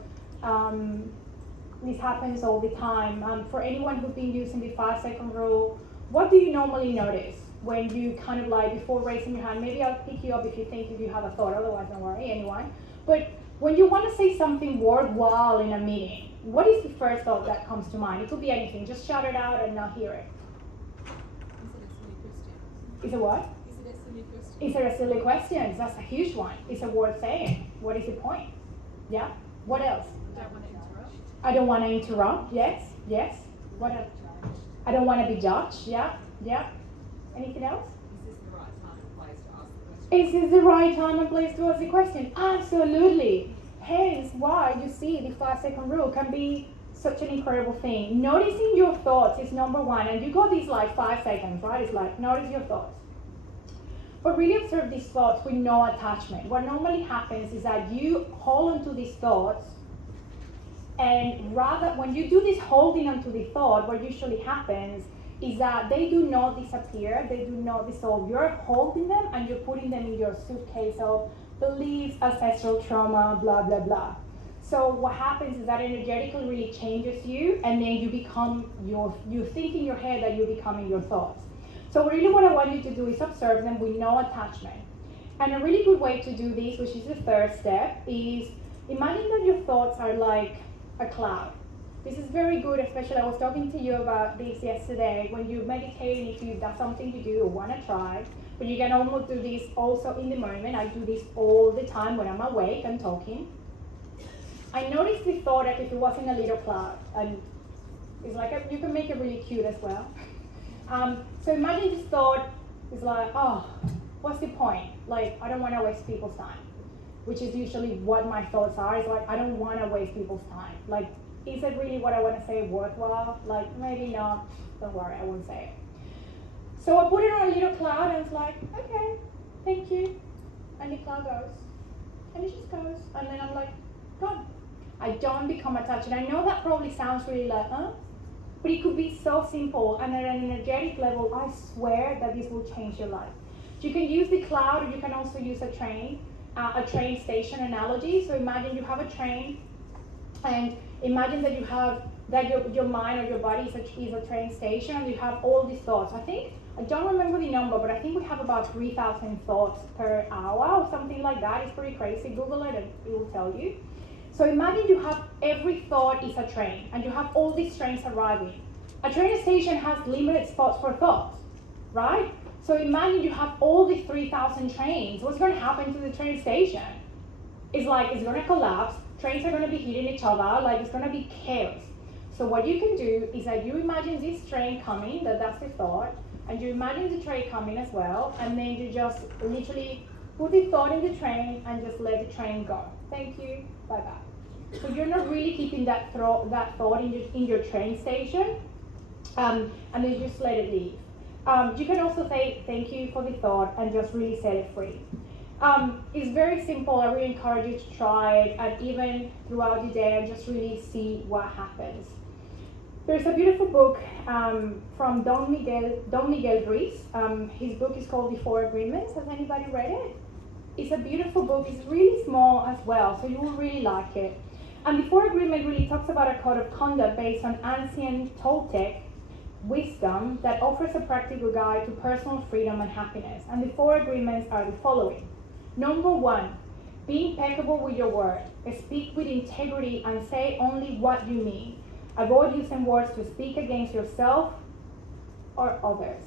this happens all the time. For anyone who's been using the 5-second rule, what do you normally notice when you kind of like, before raising your hand, maybe I'll pick you up if you have a thought, otherwise don't worry, anyone. But when you want to say something worthwhile in a meeting, what is the first thought that comes to mind? It could be anything, just shout it out and not hear it. Is it what? Is it a silly question? That's a huge one. It's a worth saying. What is the point? Yeah? What else? I don't want to interrupt. Yes. What else? I don't want to be judged. Yeah. Anything else? Is this the right time and place to ask the question? Is this the right time and place to ask the question? Absolutely. Hence why you see the 5-second rule can be such an incredible thing. Noticing your thoughts is number one, and you got these like 5 seconds, right? It's like, notice your thoughts. But really observe these thoughts with no attachment. What normally happens is that you hold onto these thoughts, and rather, when you do this holding onto the thought, what usually happens is that they do not disappear, they do not dissolve. You're holding them and you're putting them in your suitcase of beliefs, ancestral trauma, blah, blah, blah. So what happens is that energetically really changes you, and then you think in your head that you're becoming your thoughts. So really what I want you to do is observe them with no attachment. And a really good way to do this, which is the third step, is imagine that your thoughts are like a cloud. This is very good, especially I was talking to you about this yesterday. When you meditate, if that's something you do or want to try, but you can almost do this also in the moment. I do this all the time when I'm awake and talking. I noticed the thought as if it was in a little cloud, and it's like you can make it really cute as well. So imagine this thought is like, oh, what's the point? Like, I don't want to waste people's time, which is usually what my thoughts are. It's like, I don't want to waste people's time. Like, is it really what I want to say worthwhile? Like, maybe not. Don't worry, I won't say it. So I put it on a little cloud, and it's like, okay, thank you. And the cloud goes, and it just goes, and then I'm like, gone. I don't become attached. And I know that probably sounds really like, but it could be so simple, and at an energetic level, I swear that this will change your life. You can use the cloud, or you can also use a train station analogy. So imagine you have a train, and imagine that you have your mind or your body is a train station, and you have all these thoughts. I don't remember the number, but I think we have about 3,000 thoughts per hour or something like that. It's pretty crazy. Google it and it will tell you. So imagine you have every thought is a train, and you have all these trains arriving. A train station has limited spots for thoughts, right? So imagine you have all the 3,000 trains. What's going to happen to the train station? It's like it's going to collapse. Trains are going to be hitting each other. Like, it's going to be chaos. So what you can do is that you imagine this train coming, that's the thought, and you imagine the train coming as well, and then you just literally put the thought in the train and just let the train go. Thank you. Bye bye. So you're not really keeping that thought in your train station, and then you just let it leave. You can also say thank you for the thought and just really set it free. It's very simple. I really encourage you to try it, and even throughout the day, and just really see what happens. There's a beautiful book from Don Miguel Ruiz. His book is called The 4 Agreements. Has anybody read it? It's a beautiful book. It's really small as well, so you will really like it. And the 4 Agreement really talks about a code of conduct based on ancient Toltec wisdom that offers a practical guide to personal freedom and happiness. And the 4 agreements are the following. Number 1, be impeccable with your word. Speak with integrity and say only what you mean. Avoid using words to speak against yourself or others.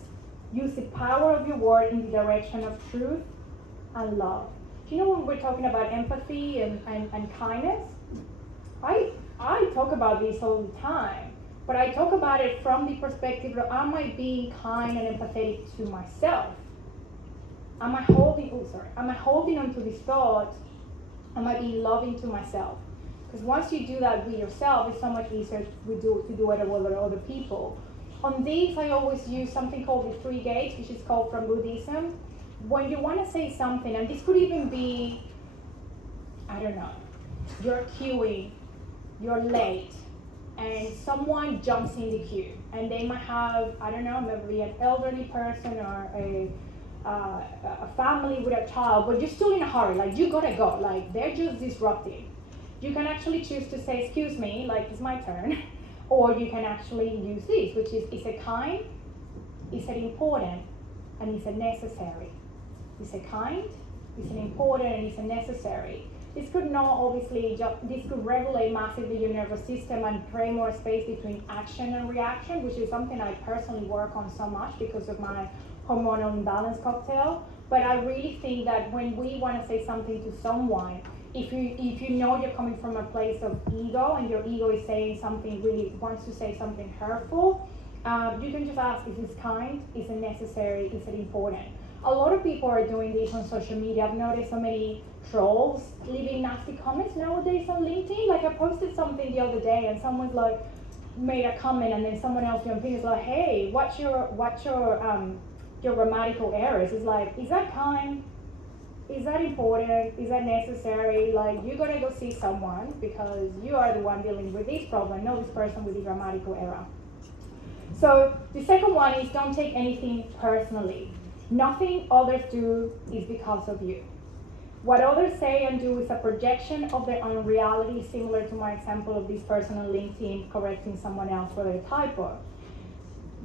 Use the power of your word in the direction of truth and love. Do you know when we're talking about empathy and kindness? I talk about this all the time, but I talk about it from the perspective of, am I being kind and empathetic to myself? Am I holding on to this thought? Am I being loving to myself? Because once you do that with yourself, it's so much easier to do it with other people. On these, I always use something called the three gates, which is called from Buddhism. When you want to say something, and this could even be, I don't know, you're queuing, you're late, and someone jumps in the queue, and they might have, I don't know, maybe an elderly person or a family with a child, but you're still in a hurry, like you gotta go, like they're just disrupting. You can actually choose to say, excuse me, like it's my turn, or you can actually use this, which is it kind, is it important, and is it necessary? Is it kind, is it important, and is it necessary? This could not obviously, this could regulate massively your nervous system and create more space between action and reaction, which is something I personally work on so much because of my hormonal imbalance cocktail. But I really think that when we want to say something to someone, if you know you're coming from a place of ego and your ego is saying something, really wants to say something hurtful, you can just ask, is this kind, is it necessary, is it important? A lot of people are doing this on social media. I've noticed so many trolls leaving nasty comments nowadays on LinkedIn. Like I posted something the other day and someone's like made a comment and then someone else jumped in is like, hey, what's your grammatical errors? It's like, is that kind? Is that important? Is that necessary? Like you gotta go see someone because you are the one dealing with this problem, not this person with the grammatical error. So the second one is don't take anything personally. Nothing others do is because of you. What others say and do is a projection of their own reality, similar to my example of this person on LinkedIn correcting someone else for their typo.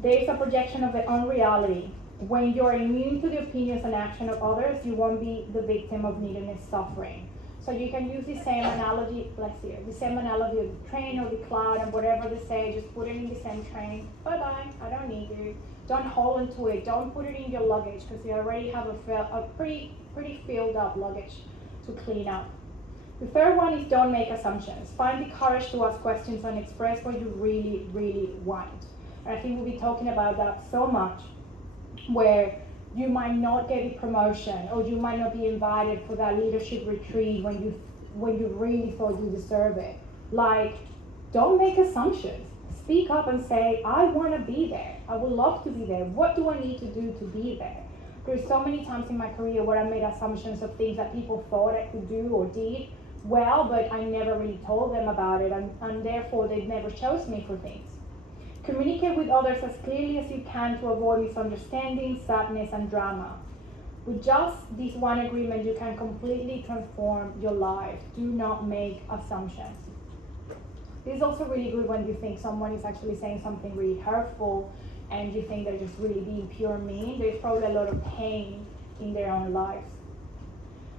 There is a projection of their own reality. When you're immune to the opinions and action of others, you won't be the victim of neediness suffering. So you can use the same analogy, the same analogy of the train or the cloud and whatever they say, just put it in the same train. Bye-bye, I don't need you. Don't hold onto it, don't put it in your luggage because you already have a pretty filled up luggage to clean up. The third one is don't make assumptions. Find the courage to ask questions and express what you really, really want. And I think we'll be talking about that so much, where you might not get a promotion or you might not be invited for that leadership retreat when you really thought you deserve it. Like, don't make assumptions. Speak up and say, I want to be there. I would love to be there. What do I need to do to be there? There's so many times in my career where I made assumptions of things that people thought I could do or did well, but I never really told them about it, and therefore they never chose me for things. Communicate with others as clearly as you can to avoid misunderstanding, sadness, and drama. With just this one agreement, you can completely transform your life. Do not make assumptions. This is also really good when you think someone is actually saying something really hurtful and you think they're just really being pure mean. There's probably a lot of pain in their own lives.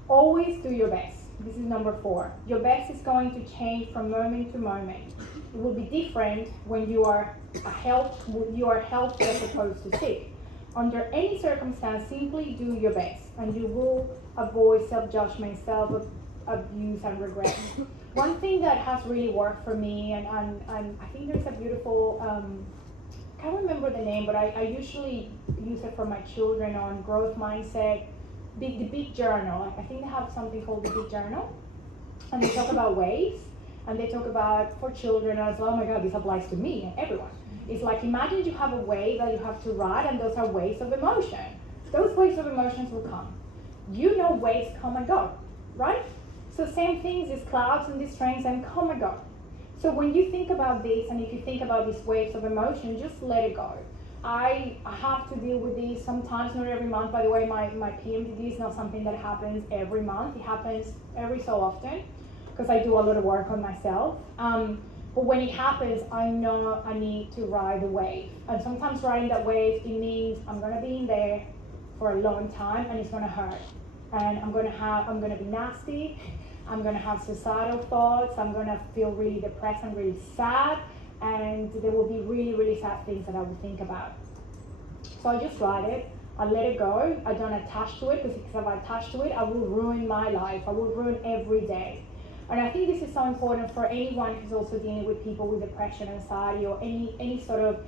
Always do your best. This is number 4. Your best is going to change from moment to moment. It will be different when you are helped as opposed to sick. Under any circumstance, simply do your best and you will avoid self-judgment, self-abuse, and regret. One thing that has really worked for me, and I think there's a beautiful, I can't remember the name, but I usually use it for my children on growth mindset, the big journal. I think they have something called the big journal, and they talk about waves, and they talk about for children, and I was like, oh my God, this applies to me and everyone. It's like, imagine you have a wave that you have to ride, and those are waves of emotion. Those waves of emotions will come. You know waves come and go, right? So same things, these clouds and these trains and come and go. So when you think about this, and if you think about these waves of emotion, just let it go. I have to deal with these sometimes, not every month. By the way, my PMDD is not something that happens every month. It happens every so often because I do a lot of work on myself. But when it happens, I know I need to ride the wave. And sometimes riding that wave, it means I'm gonna be in there for a long time and it's gonna hurt. And I'm gonna be nasty. I'm gonna have suicidal thoughts. I'm gonna feel really depressed and really sad. And there will be really, really sad things that I will think about. So I just ride it. I let it go. I don't attach to it because if I attach to it, I will ruin my life. I will ruin every day. And I think this is so important for anyone who's also dealing with people with depression, anxiety, or any sort of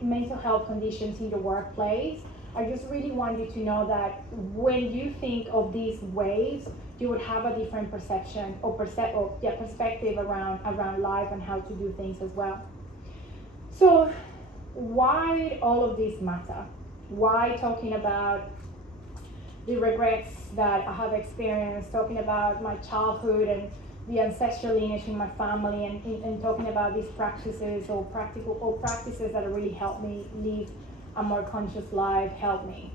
mental health conditions in the workplace. I just really want you to know that when you think of these waves, you would have a different perception or perspective around life and how to do things as well. So why all of this matter? Why talking about the regrets that I have experienced, talking about my childhood and the ancestral lineage in my family, and talking about these practices or practices that really help me live a more conscious life, help me?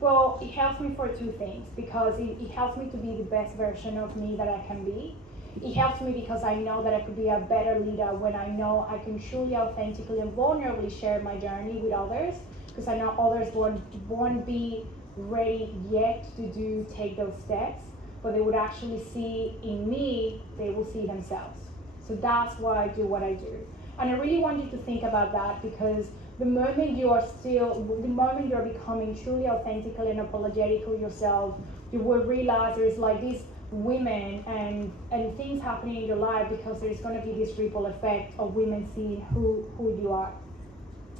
Well, it helps me for two things, because it helps me to be the best version of me that I can be. It helps me because I know that I could be a better leader when I know I can truly, authentically, and vulnerably share my journey with others, because I know others won't be ready yet to take those steps, but they would actually see in me, they will see themselves. So that's why I do what I do. And I really want you to think about that, because the moment you're becoming truly authentically and unapologetically yourself, you will realize there's like these women and things happening in your life, because there's going to be this ripple effect of women seeing who you are.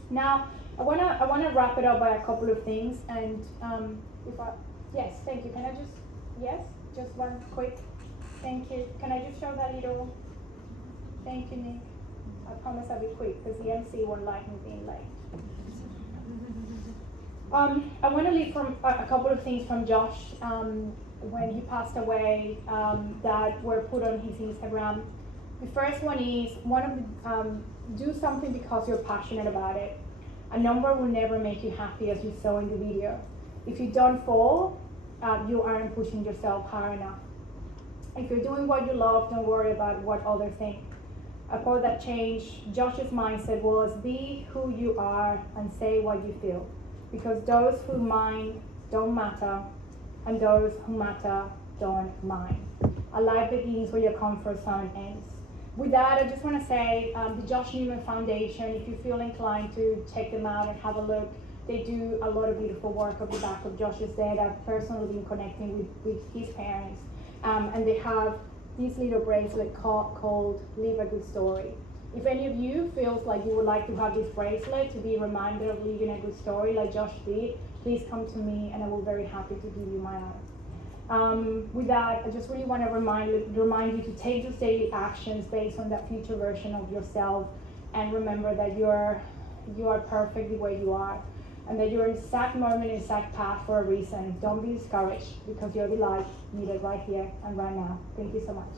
Now, I wanna wrap it up by a couple of things, and yes, thank you. Can I just one quick, thank you. Can I just show that little, thank you, Nick. I promise I'll be quick, because the MC won't like me being late. I want to leave from a couple of things from Josh when he passed away that were put on his Instagram. The first one is do something because you're passionate about it. A number will never make you happy, as you saw in the video. If you don't fall, you aren't pushing yourself hard enough. If you're doing what you love, don't worry about what others think. A quote that changed Josh's mindset was, be who you are and say what you feel, because those who mind don't matter, and those who matter don't mind. A life begins where your comfort zone ends. With that, I just want to say the Josh Neuman Foundation, if you feel inclined to check them out and have a look, they do a lot of beautiful work on the back of Josh's dead. I've personally been connecting with his parents, and they have this little bracelet called Live a Good Story. If any of you feels like you would like to have this bracelet to be reminded of living a good story like Josh did, please come to me and I will be very happy to give you my own. With that, I just really want to remind you to take those daily actions based on that future version of yourself, and remember that you are perfect the way you are, and that you're in exact moment, in exact path for a reason. Don't be discouraged, because you're the light needed right here and right now. Thank you so much.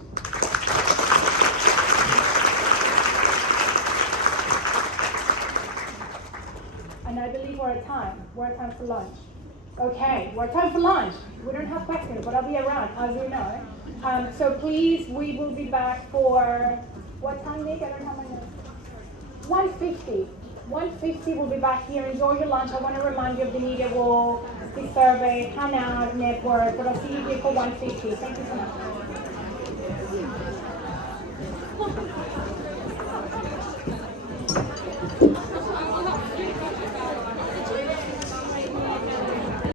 And I believe we're at time. We're at time for lunch. Okay, we're at time for lunch. We don't have questions, but I'll be around, as you know. So please, we will be back for, what time, Nick? I don't have my notes. 1:50. 1:50, we'll be back here. Enjoy your lunch. I want to remind you of the media wall, the survey, hangout, network, but I'll see you here for 1:50. Thank you so much.